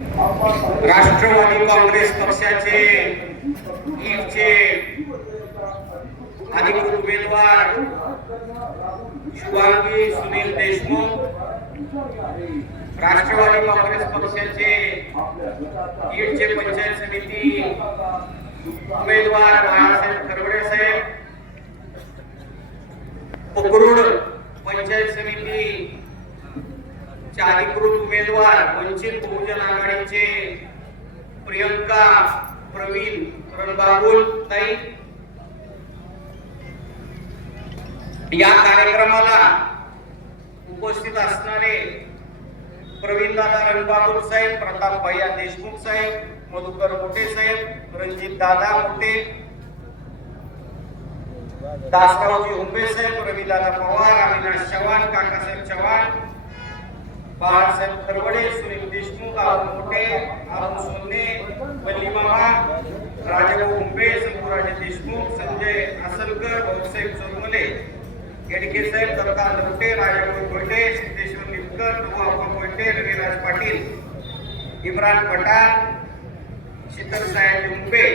राष्ट्रवादी काँग्रेस पक्षाचे ईडचे अधिकृत उमेदवार शुभांगी सुनील देशमुख राष्ट्रवादी काँग्रेस पक्षाचे ईडचे पंचायत समिती उमेदवार बाळासाहेब खरवडे साहेब पकरूड पंचायत समिती चे अधिकृत उमेदवार वंचित बहुजन आघाडीचे प्रियंका प्रवीण रणबाबुल ताई. या कार्यक्रमाला उपस्थित असणारे प्रवीण दादा रणबाबुल साहेब प्रताप भैया देशमुख साहेब मधुकर मोठे साहेब रणजित दादा मोठे दासरावजी हुंबे साहेब रविदादा पवार अविनाश चव्हाण काकासाहेब चव्हाण बाळासाहेब खरवडे सुनील देशमुख अरुण मोठे अरुण सोने वल्ली मामा राजाभाऊ उंबे शंभूराजे देशमुख संजय आसलकर भाऊसाहेब चौगुले केडके साहेब दत्ता लवटे राजाभाऊ कोयटे सिद्धेश्वर निपकर प्रभू कोयटे रविराज पाटील इम्रान पठाण शीतल साहेब उंबे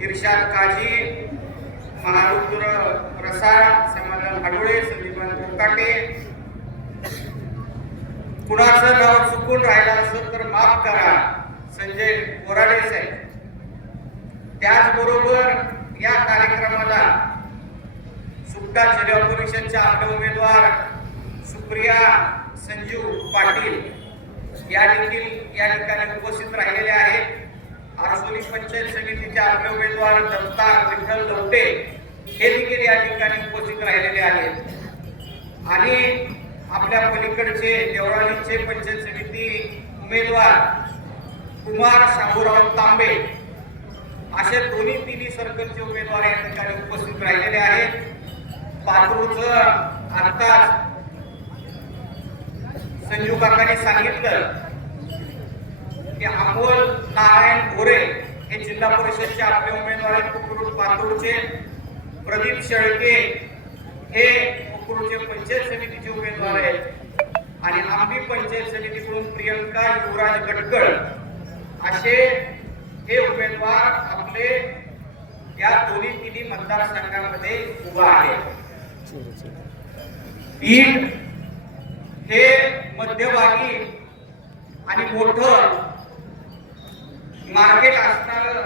इर्शाद काजी महारुद्र प्रसाद समाधान हाडोळे संदीपान कोकाटे कुणाचं नाव चुकून राहिलं असेल तर माफ करा. संजय बोराडे साहेब. त्याचबरोबर या कार्यक्रमाला सुद्धा जिल्हा परिषदच्या आपले उमेदवार सुप्रिया संजीव पाटील या देखील या ठिकाणी उपस्थित राहिलेले आहेत. आरसोली पंचायत समितीचे आपले उमेदवार दत्ता विठ्ठल लवटे हे देखील या ठिकाणी उपस्थित राहिलेले आहेत. आणि आपल्या पलीकडचे देवळालीचे पंचायत समिती उमेदवार कुमार शाहूराव तांबे असे दोन्ही तिन्ही सर्कलचे उमेदवार या ठिकाणी उपस्थित राहिलेले आहेत. पातूरचं आत्ताच संजू काकाने सांगितलं की अमोल नारायण गोरे हे जिल्हा परिषदचे आपले उमेदवार आहेत. कुकुरुड पातूरचे प्रदीप शेळके हे कुकुरुडचे पंचायत समितीचे उमेदवार आहेत. आणि आंबी पंचायत समितीकडून प्रियंका युवराज गडकड असे हे उमेदवार आपले या दोन्ही तिन्ही मतदारसंघामध्ये उभा आहे. ईट हे मध्यभागी आणि मोठ मार्केट असणार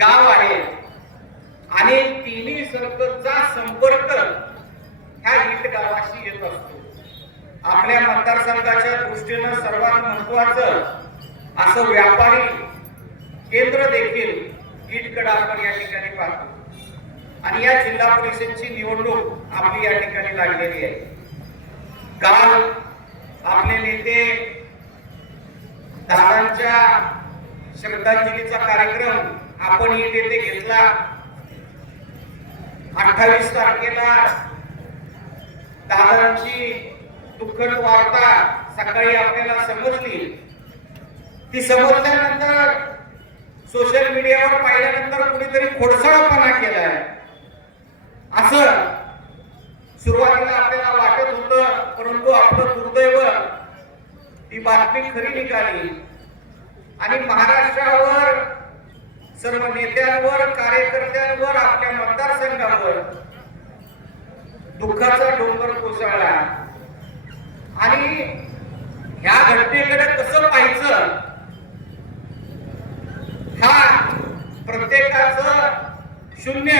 गाव आहे. आणि तिन्ही सर्कलचा संपर्क ह्या हिट गावाशी येत असतो. आपल्या मतदारसंघाच्या दृष्टीनं सर्वात महत्वाचं असं व्यापारी केंद्र देखील ईटकडे आपण या ठिकाणी पाहतो. आणि या जिल्हा परिषदची निवडणूक आपली या ठिकाणी लागलेली आहे. काल आपले नेते दादांच्या श्रद्धांजलीचा कार्यक्रम आपण येथे येथे घेतला. अठ्ठावीस तारखेला दादांची दुःखद वार्ता सकाळी आपल्याला समजली ती समजल्यानंतर सोशल मीडियावर पाहिल्यानंतर कुणीतरी खोडसाळपणा केलाय. असं सुरुवातीला आपल्याला वाटत होतं परंतु आपलं दुर्दैव ती बातमी खरी निघाली. आणि महाराष्ट्रावर सर्व नेत्यांवर कार्यकर्त्यांवर आपल्या मतदारसंघावर दुःखाचा डोंगर कोसळला. आणि ह्या घटनेकडे कसं पाहायचं? हा प्रत्येकाचं शून्य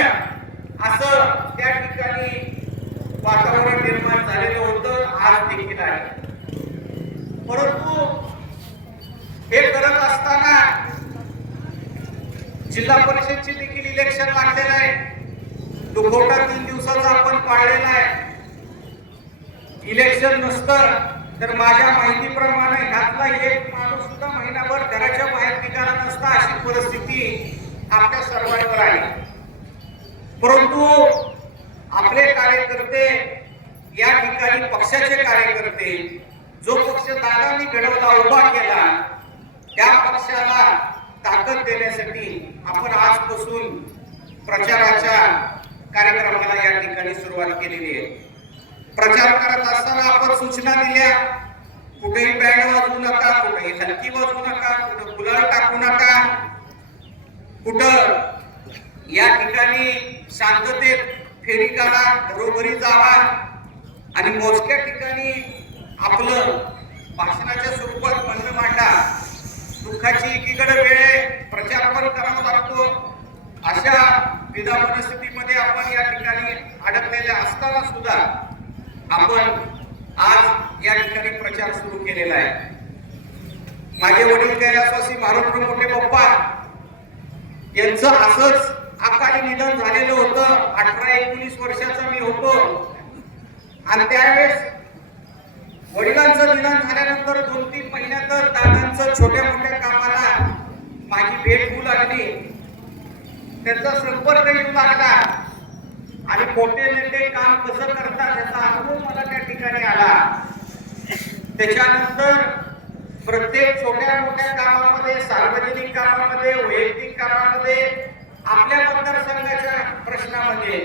असं त्या ठिकाणी वातावरण निर्माण झालेलं होतं आज देखील आहे. परंतु हे करत असताना जिल्हा परिषदचे देखील इलेक्शन लागलेलं आहे. दुखवटा तीन दिवसाचा आपण पाळलेला आहे. इलेक्शन नसतं तर माझ्या माहितीप्रमाणे ह्यातला एक माणूस सुद्धा महिनाभर घराच्या बाहेर निघाला नसता अशी परिस्थिती आपल्या सर्वांवर आहे. परंतु आपले कार्यकर्ते या ठिकाणी पक्षाचे कार्यकर्ते जो पक्ष दादांनी घडवला उभा केला त्या पक्षाला ताकद देण्यासाठी आपण आजपासून प्रचाराच्या कार्यक्रमाला या ठिकाणी सुरुवात केलेली आहे. प्रचार करत असताना आपण सूचना दिल्या. कुठेही बँड वाजवू नका कुठेही हलकी वाजवू नका कुठं गुलाल टाकू नका. कुठं या ठिकाणी शांततेत फेरी काढा घरोघरी जावा. आणि मोजक्या ठिकाणी आपलं भाषणाच्या स्वरूपात बंद मांडा. दुःखाची एकीकडे वेळ प्रचार पण करावा लागतो. अशा विधा परिस्थितीमध्ये आपण या ठिकाणी अडकलेले असताना सुद्धा आपण आज या ठिकाणी प्रचार सुरू केलेला आहे. माझे वडील कैलासवासी महाराष्ट्र मोठे पप्पा यांचं असंच अकाली निधन झालेलं होतं. अठरा एकोणीस वर्षाचा मी होतो. आणि त्यावेळेस वडिलांचं निधन झाल्यानंतर दोन तीन महिन्यातच दादांचं छोट्या मोठ्या कामाला माझी भेट होऊ लागली. त्याचा संपर्क येऊ लागला आणि कोठे नेते काम कसं करतात याचा अनुभव मला त्या ठिकाणी आला. त्याच्यानंतर प्रत्येक छोट्या मोठ्या कामामध्ये सार्वजनिक कामामध्ये वैयक्तिक कामामध्ये आपल्या मतदारसंघाच्या प्रश्नामध्ये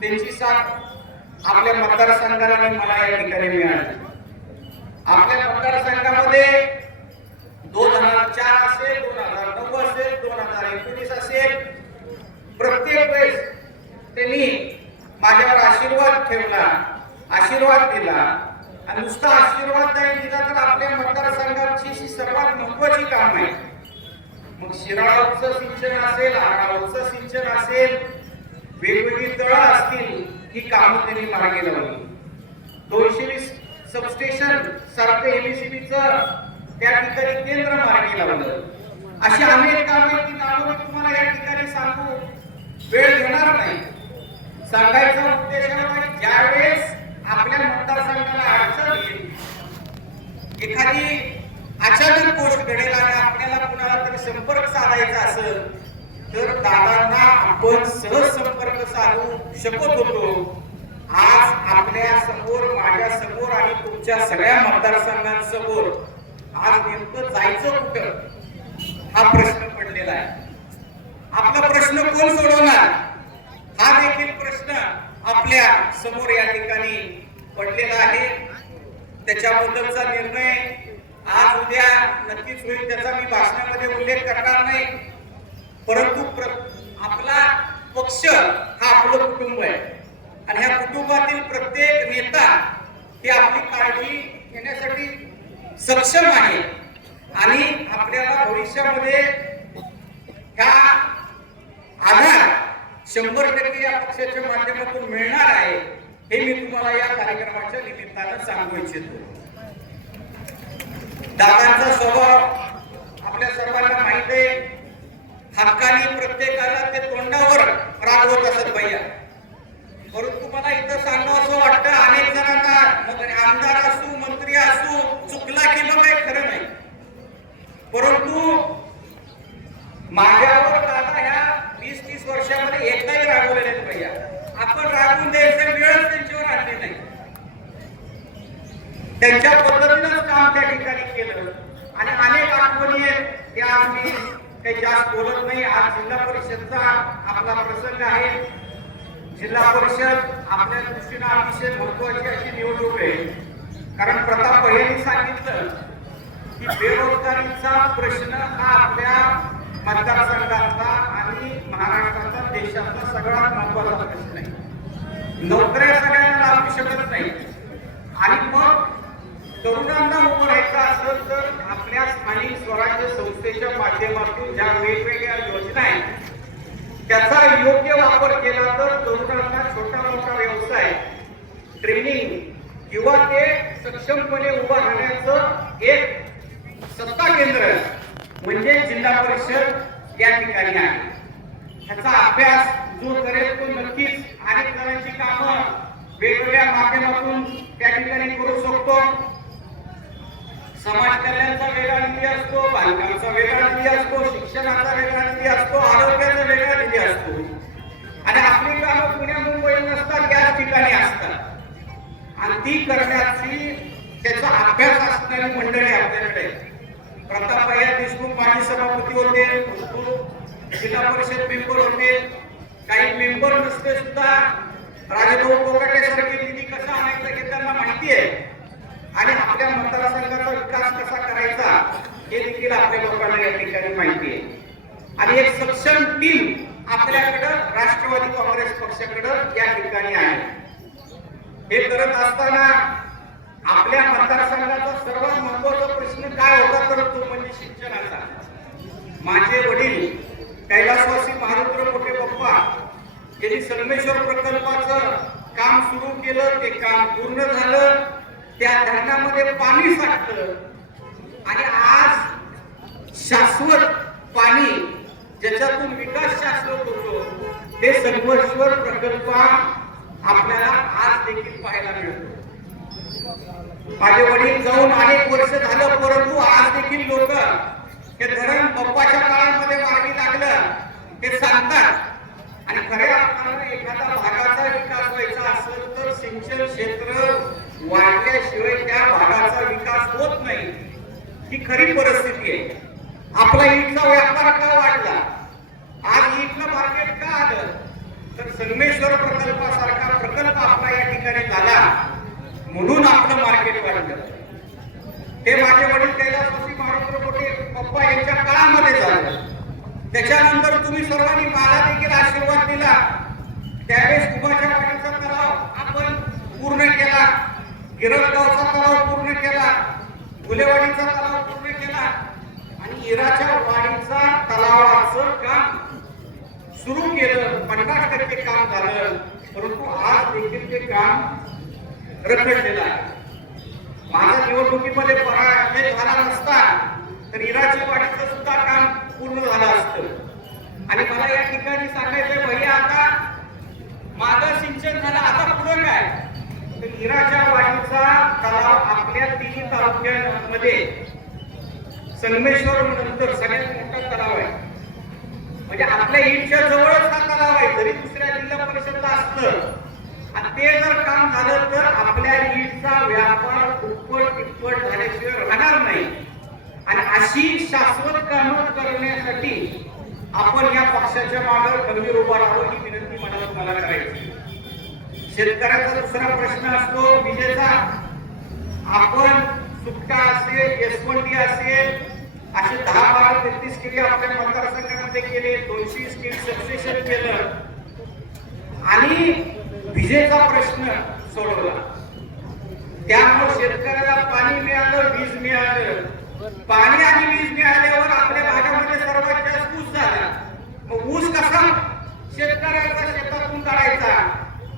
त्यांची साथ आपल्या मतदारसंघाला मला या ठिकाणी मिळाली. आपल्या मतदारसंघामध्ये दोन हजार चार असेल दोन हजार नऊ असेल दोन हजार एकोणीस असेल प्रत्येक वेळेस त्यांनी माझ्यावर आशीर्वाद ठेवला आशीर्वाद दिला. आणि नुसता आशीर्वाद नाही दिला तर आपल्या मतदारसंघाची जी सर्वात महत्वाची काम आहे मग शिराळाचं सिंचन असेल आराळाचं सिंचन असेल वेगवेगळी तळं असतील ही कामं त्यांनी मार्गी लावली. दोनशे वीस सबस्टेशन सारखं एमएससीबीचं त्या ठिकाणी केंद्र मार्गी लावलं. अशी अनेक कामे आहेत, ती कामं मी तुम्हाला या ठिकाणी सांगू वेळ नाही. सांगायचा म्हणजे उद्देश ज्यावेळेस आपल्या मतदारसंघाला अडचण येईल एखादी अचानक गोष्ट घडेल आणि आपल्याला कुणाला तरी संपर्क साधायचा असेल तर दादांना आपण सहज संपर्क साधू शकत होतो. आज आपल्यासमोर माझ्यासमोर आणि तुमच्या सगळ्या मतदारसंघांसमोर आज नेमकं जायचं कुठं? हा प्रश्न पडलेला आहे. आपला प्रश्न कोण सोडवणार? हा देखील प्रश्न आपल्यासमोर या ठिकाणी पडलेला आहे. त्याच्याबद्दलचा निर्णय आज उद्या नक्कीच होईल त्याचा मी भाषणामध्ये उल्लेख करणार नाही. परंतु प्र- आपला पक्ष हा आपलं कुटुंब आहे. आणि ह्या कुटुंबातील प्रत्येक नेता हे आपली काळजी घेण्यासाठी सक्षम आहे. आणि आपल्याला भविष्यामध्ये ह्या आधार शंभर टक्के या पक्षाच्या माध्यमातून मिळणार आहे हे मी तुम्हाला या कार्यक्रमाच्या निमित्तानं सांगू इच्छितो. दादांचा स्वभाव आपल्या सर्वांना माहीत आहे. हक्काने प्रत्येकाला ते तोंडावर रागवत असत भैया परंतु मला इथं सांगावं असं वाटतं अनेक जणांना मग आमदार असू मंत्री असू चुकला की मग काही खरं नाही परंतु माझ्यावर दादा ह्या वीस तीस वर्षामध्ये एकदाही रागवलेले नाहीत भैया आपण रागवून द्यायचं वेळच त्यांच्यावर आणली नाही त्यांच्या पद्धतीनंच काम त्या ठिकाणी केलं आणि अनेक आठवणी आहेत त्या आज मी काही जास्त बोलत नाही आज जिल्हा परिषदचा आपला प्रसंग आहे जिल्हा परिषद आपल्या दृष्टीनं अतिशय महत्वाची अशी निवडणूक आहे. कारण प्रताप यांनी सांगितलं की बेरोजगारीचा प्रश्न हा आपल्या मतदारसंघाचा आणि महाराष्ट्राचा देशातला सगळ्यात महत्त्वाचा प्रश्न आहे. नोकऱ्या सगळ्यांना लागू शकत नाही. आणि मग तरुणांना उभं राहायचं असेल तर आपल्या स्थानिक स्वराज्य संस्थेच्या माध्यमातून ज्या वेगवेगळ्या योजना आहेत त्याचा योग्य वापर केला तर तरुणांना छोटा मोठा व्यवसाय ट्रेनिंग किंवा ते सक्षमपणे उभं राहण्याचं एक सत्ता केंद्र म्हणजे जिल्हा परिषद या ठिकाणी आहे. ह्याचा अभ्यास जो करेल तो नक्कीच अनेक कामं वेगवेगळ्या माध्यमातून त्या ठिकाणी करू शकतो. समाज कल्याणचा वेगळा निधी असतो बालकांचा वेगळा निधी असतो शिक्षणाचा वेगळा निधी असतो आरोग्याचा वेगळा निधी असतो. आणि आपली कामं पुण्या मुंबई नसतात याच ठिकाणी असतात. आणि ती करण्याची त्याचा अभ्यास असणारी मंडळी आपल्याकडे प्रतापराया देशमुख माजी सभापती होते जिल्हा परिषद मेंबर होते. काही मेंबर नसते सुद्धा. राजभाऊ कोकाटे सारखे निधी कसा आणायचा हे त्यांना माहिती आहे आणि आपल्या मतदारसंघाचा विकास कसा करायचा हे देखील आपल्या लोकांना या ठिकाणी माहिती आहे आणि एक सक्षम टीम आपल्याकडं राष्ट्रवादी काँग्रेस पक्षाकडं या ठिकाणी आहे हे करत असताना आपल्या मतदारसंघाचा सर्वात महत्त्वाचा प्रश्न काय होता तर तो म्हणजे शिक्षणाचा. माझे वडील कैलासवासी महारुद्र मोठे पप्पा यांनी संगमेश्वर प्रकल्पाचं काम सुरू केलं ते काम पूर्ण झालं त्या धरणामध्ये पाणी साठलं. आणि आज शाश्वत पाणी ज्याच्यातून विकास शास्त्र होतो ते संगमेश्वर प्रकल्प आपल्याला आज देखील पाहायला मिळतो. माझे वडील जाऊन अनेक वर्ष झालं परंतु आज देखील लोक हे धरण बप्पाच्या काळामध्ये मार्गी लागलं ते सांगतात. आणि खऱ्या अर्थानं एखादा भागाचा विकास व्हायचा असेल तर सिंचन क्षेत्र वाढल्याशिवाय त्या भागाचा विकास होत नाही. ही खरी परिस्थिती आहे. आपला ईटचा व्यापार का वाढला? आज ईटला मार्केट का आलं? तर संगमेश्वर प्रकल्पासारखा प्रकल्प आपला या ठिकाणी झाला. म्हणून आपलं मार्केट वाढलं ते माझे वडील कैलासवासी महाराष्ट्र मोठे पप्पा यांच्या काळामध्ये झालं. त्याच्यानंतर तुम्ही सर्वांनी मला देखील आशीर्वाद दिला. त्यावेळेस उभाच्या वाडीचा तलाव आपण पूर्ण केला. गिरडगावचा तलाव पूर्ण केला. गुलेवाडीचा तलाव पूर्ण केला. आणि इराच्या वाडीचा तलावाचं काम सुरू केलं. पन्नास टक्के काम झालं. परंतु आज देखील ते काम रखडलेला आहे. माझा निवडणुकीमध्ये पराजय झाला नसता तर इराची वाडीचं सुद्धा काम पूर्ण झालं असतं. आणि मला या ठिकाणी सांगायचंय भैया आता माझं सिंचन झालं आता पुढे काय? तर इराच्या वाडीचा तलाव आपल्या तिन्ही तालुक्यांमध्ये संगमेश्वर नंतर सगळ्यात मोठा तलाव आहे. म्हणजे आपल्या ईटच्या जवळच हा तलाव आहे जरी दुसऱ्या जिल्हा परिषदला असलं ते जर काम झालं तर आपल्या ईटचा व्यापार दुप्पट तिप्पट झाल्याशिवाय राहणार नाही. आणि अशी शाश्वत कामं करण्यासाठी आपण या पक्षाच्या मागे खंबीर उभा राहावं ही विनंती मला तुम्हाला करायची. शेतकऱ्याचा दुसरा प्रश्न असतो विजेचा. आपण सुट्टा असेल यशवंती असेल असे दहा बारा तेहतीस केले आपल्या मतदारसंघामध्ये केले दोनशे स्किल सबस्टेशन केलं. आणि विजेचा प्रश्न सोडवला. त्यामुळे शेतकऱ्याला पाणी मिळालं वीज मिळालं. पाणी आणि वीज मिळाल्यावर आपल्या भागामध्ये सर्वात जास्त ऊस झाला. मग ऊस कसा शेतकऱ्याचा शेतातून काढायचा?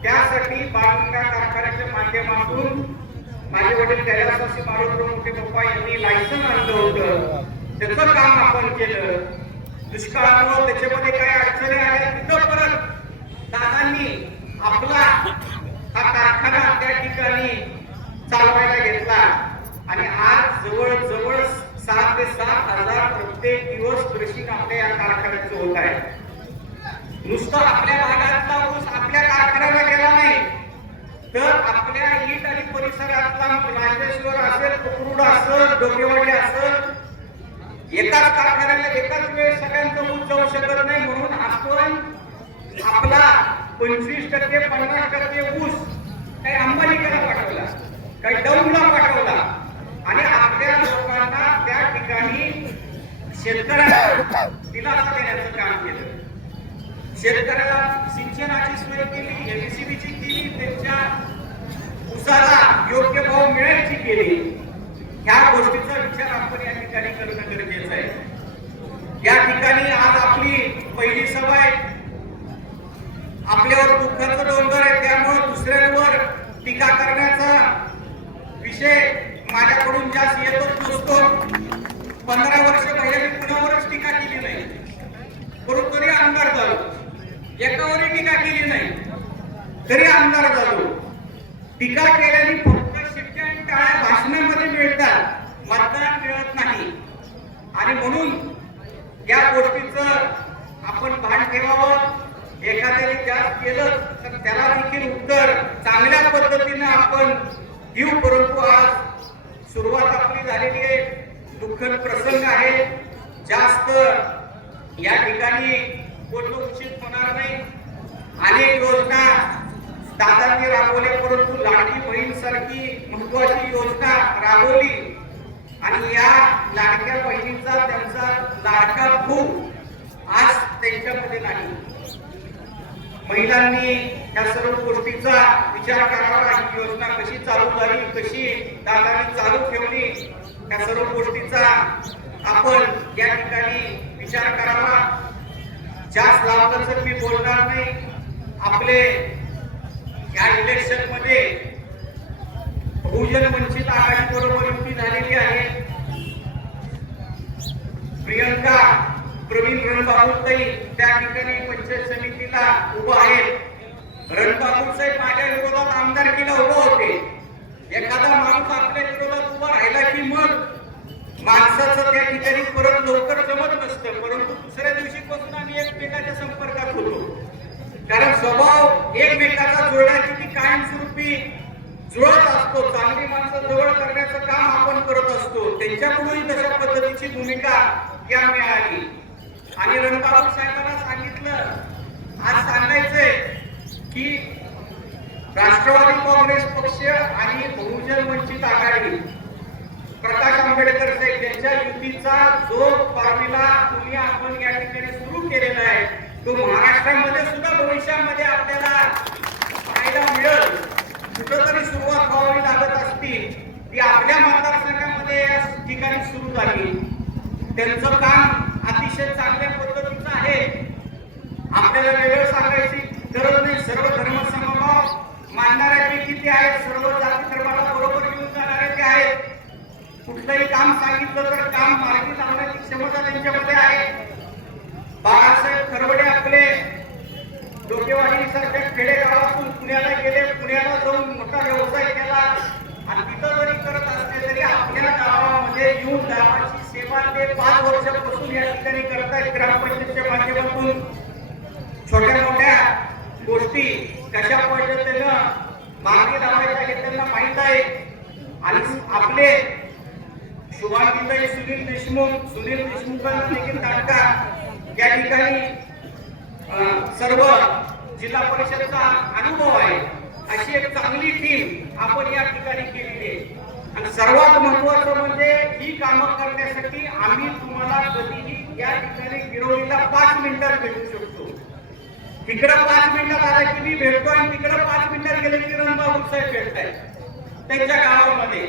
त्यासाठी बाळगंगा कारखान्याच्या माध्यमातून माझे वडील कैलासवासी मारुद्र मोठे पप्पा यांनी लायसन आणलं होतं. त्याचं काम आपण केलं. दुष्काळामुळे त्याच्यामध्ये काही अडचणी आल्या तिथं परत दादांनी आपला हा कारखाना त्या ठिकाणी चालवायला घेतला. आणि आज जवळ जवळ सात ते सात हजार प्रत्येक दिवस कृषी आपल्या या कारखान्याचं होत आहे नुसतं आपल्या भागातला ऊस आपल्या कारखान्याला गेला नाही तर आपल्या ईट आणि परिसरातला राजेश्वर असेल कुकरुड असेल डोकेवाडी असेल एकाच कारखान्याला एकाच वेळेस सगळ्यांचं ऊस जाऊ शकत नाही. म्हणून आपण आपला पंचवीस टक्के पन्नास टक्के ऊस. काही अंबानीकडे पाठवला काही डौनला पाठवला. आणि आपल्या लोकांना त्या ठिकाणी शेतकऱ्याला दिलासा देण्याचं काम केलं. शेतकऱ्याला सिंचनाची सोय केली एमसीबीची केली त्यांच्या उसाला योग्य भाव मिळायची केली. ह्या गोष्टीचा विचार आपण या ठिकाणी करणं गरजेचं आहे. या ठिकाणी आज आपली पहिली सभा आहे. आपल्यावर दुःखाचं डोंगर आहे त्यामुळे दुसऱ्यांवर टीका करण्याचा विषय माझ्याकडून जास्त येतो नसतो पंधरा वर्ष पहिले कुणावरच टीका केली नाही. परंतु तरी आमदार झालो. एकावरही टीका केली नाही. तरी आमदार झालो. टीका केल्याने फक्त शिक्षण आणि टाळ्या भाषणामध्ये मिळतात. मतदान मिळत नाही. आणि म्हणून या गोष्टीचं आपण भान ठेवावं. एखाद्याने जास्त केलं तर त्याला देखील उत्तर चांगल्या पद्धतीने आपण घेऊ. परंतु आज सुरुवात आपली झालेली आहे. दुःखद प्रसंग आहे. जास्त या ठिकाणी बोलणं उचित होणार नाही. अनेक योजना दादांनी राबवल्या परंतु लाडकी बहीण सारखी महत्वाची योजना राबवली. आणि या लाडक्या बहिणीचा त्यांचा लाडका खूप आज त्यांच्यामध्ये नाही. महिलांनी या सर्व गोष्टीचा विचार करावा ही योजना कशी चालू झाली कशी दादाने चालू ठेवली या सर्व गोष्टीचा आपण या ठिकाणी विचार करावा. जास्त लांबच मी बोलणार नाही. आपले या इलेक्शनमध्ये बहुजन वंचित आघाडी बरोबर युती झालेली आहे. प्रियंका प्रवीण रणबाबूताई त्या ठिकाणी पंचायत समितीला उभं आहेत रणबाबू साहेब माझ्या विरोधात आमदारकीला उभं होते एखादा माणूस आपल्या विरोधात उभा राहिला की मग माणसाचं त्या ठिकाणी परत लवकर जमत नसतं परंतु दुसऱ्या दिवशीपासून आम्ही एकमेकाच्या संपर्कात होतो कारण स्वभाव एकमेकाचा जुळण्याची ती कायमस्वरूपी जुळत असतो. चांगली माणसं जवळ करण्याचं काम आपण करत असतो त्यांच्याकडूनही तशा पद्धतीची भूमिका या मिळाली. आणि रणबाबू साहेबांना सांगितलं आज सांगायचंय की राष्ट्रवादी काँग्रेस पक्ष आणि बहुजन वंचित आघाडी प्रकाश आंबेडकर साहेब यांच्या युतीचा जो फॉर्म्युला तुम्ही आपण या ठिकाणी सुरू केलेला आहे तो महाराष्ट्रामध्ये सुद्धा भविष्यामध्ये आपल्याला पाहायला मिळेल. कुठंतरी सुरुवात व्हावी लागत असतील ती आपल्या मतदारसंघामध्ये या ठिकाणी सुरू झाली. त्यांचं काम अतिशय चांगल्या पद्धतीचं आहे. आपल्याला वेगळं सांगायची गरज नाही. सर्व धर्म समभाव मानणारे किती आहेत? सर्व जाती धर्माला बरोबर घेऊन जाणारे ते आहेत. कुठलंही काम सांगितलं तर काम मार्गी लावण्याची क्षमता त्यांच्यामध्ये आहे. बाळासाहेब खरवडे आपले डोकेवाडीसारख्या खेडेगावातून पुण्याला गेले. पुण्याला जाऊन मोठा व्यवसाय केला. आणि तिथं जरी करत असले तरी आपल्या गावामध्ये येऊन गावाची सेवा ते पाच वर्षापासून या ठिकाणी करत आहेत ग्रामपंचायतच्या माध्यमातून छोट्या मोठ्या गोष्टी कशा पद्धतीनं लावायच्या हे त्यांना आहे आणि आपले शुभांगीताई सुनील देशमुख सुनील देशमुखांना देखील ताटका या ठिकाणी सर्व जिल्हा परिषदेचा अनुभव आहे. अशी एक चांगली टीम आपण या ठिकाणी केलेली आहे. आणि सर्वात महत्वाचं म्हणजे ही कामं करण्यासाठी आम्ही तुम्हाला कधीही या ठिकाणी गिरवणीला पाच मिनिटात भेटू शकतो. तिकडं पाच मिनिटात आला की मी भेटतो आणि तिकडं पाच मिनिटात गेले की रणबाबू साहेब भेटतायत. त्यांच्या गावामध्ये.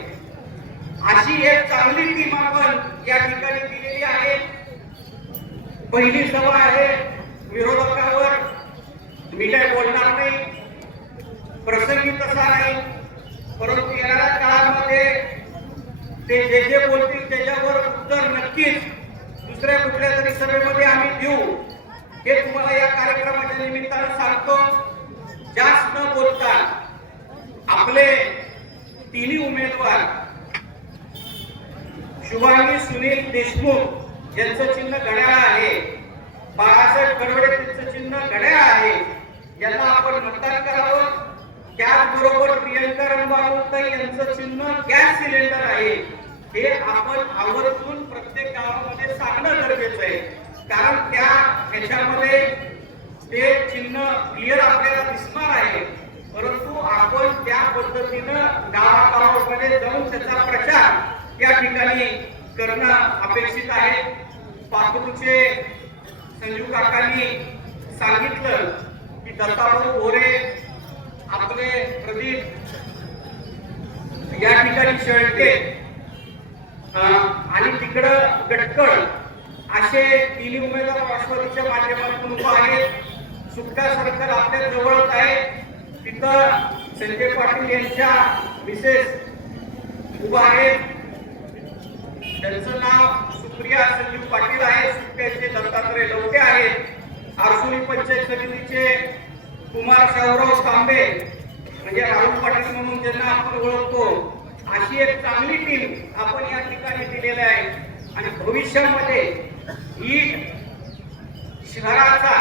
अशी एक चांगली टीम आपण या ठिकाणी दिलेली आहे. पहिली सभा आहे विरोधकावर. मी काय बोलणार नाही. प्रसंगी तसा नाही. परंतु येणाऱ्या काळामध्ये ते जे जे बोलतील त्याच्यावर उत्तर नक्कीच दुसऱ्या कुठल्या तरी सभेमध्ये आम्ही देऊ. हे तुम्हाला या कार्यक्रमाच्या निमित्तानं सांगतो. जास्त न बोलता आपले तिन्ही उमेदवार शुभांगी सुनील देशमुख यांचं चिन्ह घड्याळ आहे. बाळासाहेब कडवडे यांचं चिन्ह घड्याळ आहे. यांना आपण मतदान करावं. त्याचबरोबर प्रियंका रणबाबूताई यांचं चिन्ह गॅस सिलेंडर आहे. हे आपण आवर्जून प्रत्येक गावामध्ये सांगणं गरजेचं आहे. कारण त्या ह्याच्यामध्ये ते चिन्ह क्लिअर आपल्याला दिसणार आहे. परंतु आपण त्या पद्धतीनं गावागावामध्ये जाऊन त्याचा प्रचार या ठिकाणी करणं अपेक्षित आहे. पातूरचे संजू काकांनी सांगितलं की दत्ताभाऊ गोरे आपले प्रदीप या ठिकाणी शेळके आणि तिकडं गडकड असे तिन्ही उमेदवार राष्ट्रवादीच्या माध्यमातून उभं आहेत. सुट्टा सर्कल आपल्या जवळच आहे. तिथं संजय पाटील यांच्या विशेष उभा आहेत. त्यांचं नाव सुप्रिया संजीव पाटील आहे. सुट्ट्याचे दत्तात्रय लवटे आहेत. आरसुली पंचायत समितीचे कुमार शाहूराव तांबे म्हणजे राहुल पाटील म्हणून ज्यांना आपण ओळखतो अशी एक चांगली टीम आपण या ठिकाणी दिलेली आहे. आणि भविष्यामध्ये ईट शहराचा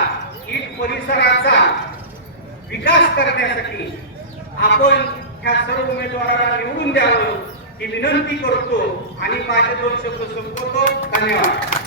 ईट परिसराचा विकास करण्यासाठी आपण ह्या सर्व उमेदवाराला निवडून द्यावं ही विनंती करतो. आणि माझे दोन शब्द संपवतो. धन्यवाद.